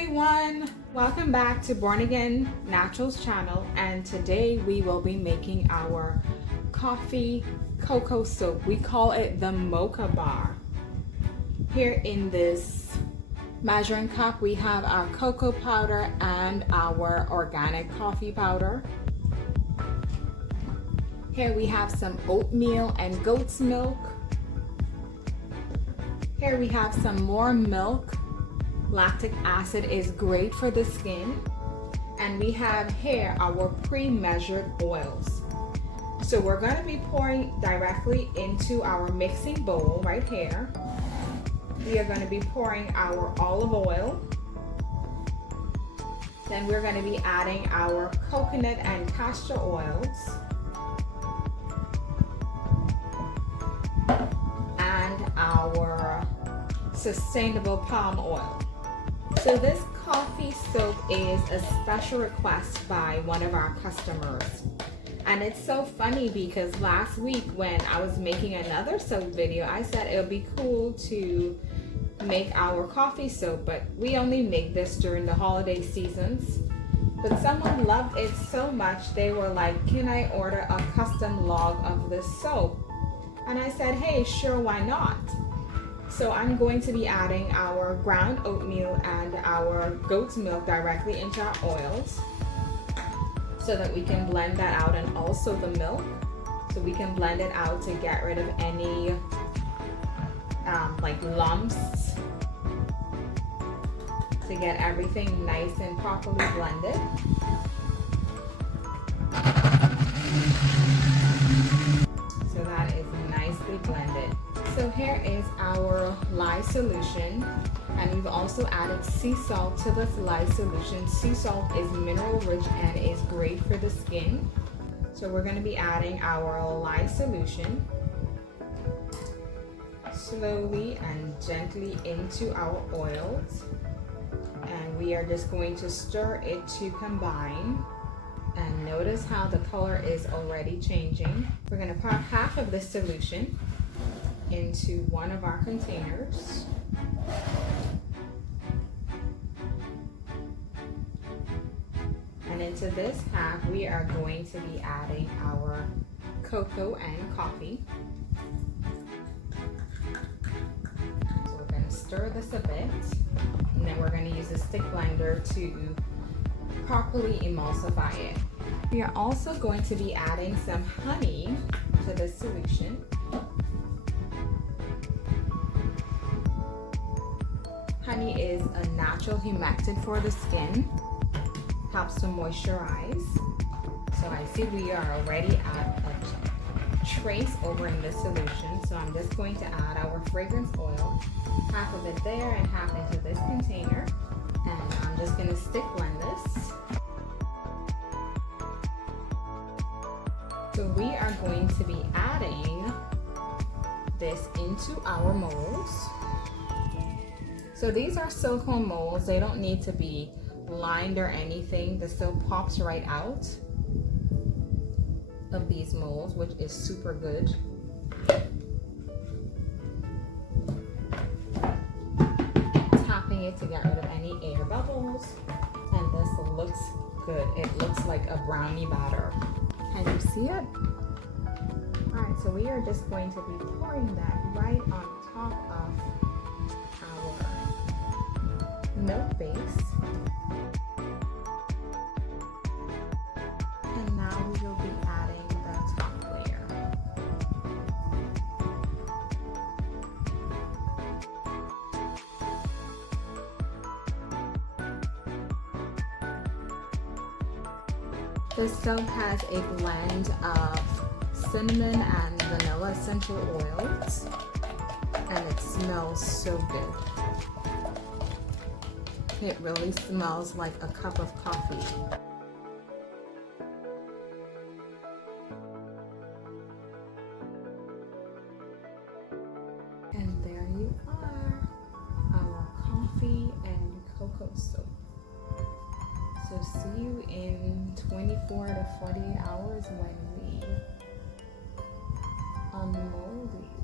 everyone, welcome back to Born Again Naturals channel, and today we will be making our coffee cocoa soap. We call it the Moka Bar. Here in this measuring cup we have our cocoa powder and our organic coffee powder. Here we have some oatmeal and goat's milk. Here we have some more milk. Lactic acid is great for the skin. And we have here our pre-measured oils. So we're going to be pouring directly into our mixing bowl right here. We are going to be pouring our olive oil. Then we're going to be adding our coconut and castor oils. And our sustainable palm oil. So this coffee soap is a special request by one of our customers. And it's so funny because last week when I was making another soap video, I said it would be cool to make our coffee soap, but we only make this during the holiday seasons. But someone loved it so much, they were like, can I order a custom log of this soap? And I said, hey, sure, why not? So I'm going to be adding our ground oatmeal and our goat's milk directly into our oils so that we can blend that out, and also the milk, so we can blend it out to get rid of any like lumps, to get everything nice and properly blended. So that is nicely blended. So here is our lye solution, and we've also added sea salt to this lye solution. Sea salt is mineral rich and is great for the skin. So we're going to be adding our lye solution slowly and gently into our oils, and we are just going to stir it to combine. And notice how the color is already changing. We're going to pour half of this solution into one of our containers. And into this half we are going to be adding our cocoa and coffee. So we're going to stir this a bit, and then we're going to use a stick blender to properly emulsify it. We are also going to be adding some honey to this solution. Honey is a natural humectant for the skin, helps to moisturize. So I see we are already at a trace over in this solution, so I'm just going to add our fragrance oil, half of it there and half into this container, and I'm just going to stick blend this. So we are going to be adding this into our molds. So these are silicone molds. They don't need to be lined or anything. The soap pops right out of these molds, which is super good. Tapping it to get rid of any air bubbles. And this looks good. It looks like a brownie batter. Can you see it? All right, so we are just going to be pouring that right on top of our milk base. And now we will be adding the top layer. This soap has a blend of cinnamon and vanilla essential oils, and it smells so good. It really smells like a cup of coffee. And there you are, our coffee and cocoa soap. So see you in 24 to 48 hours when we unmold these.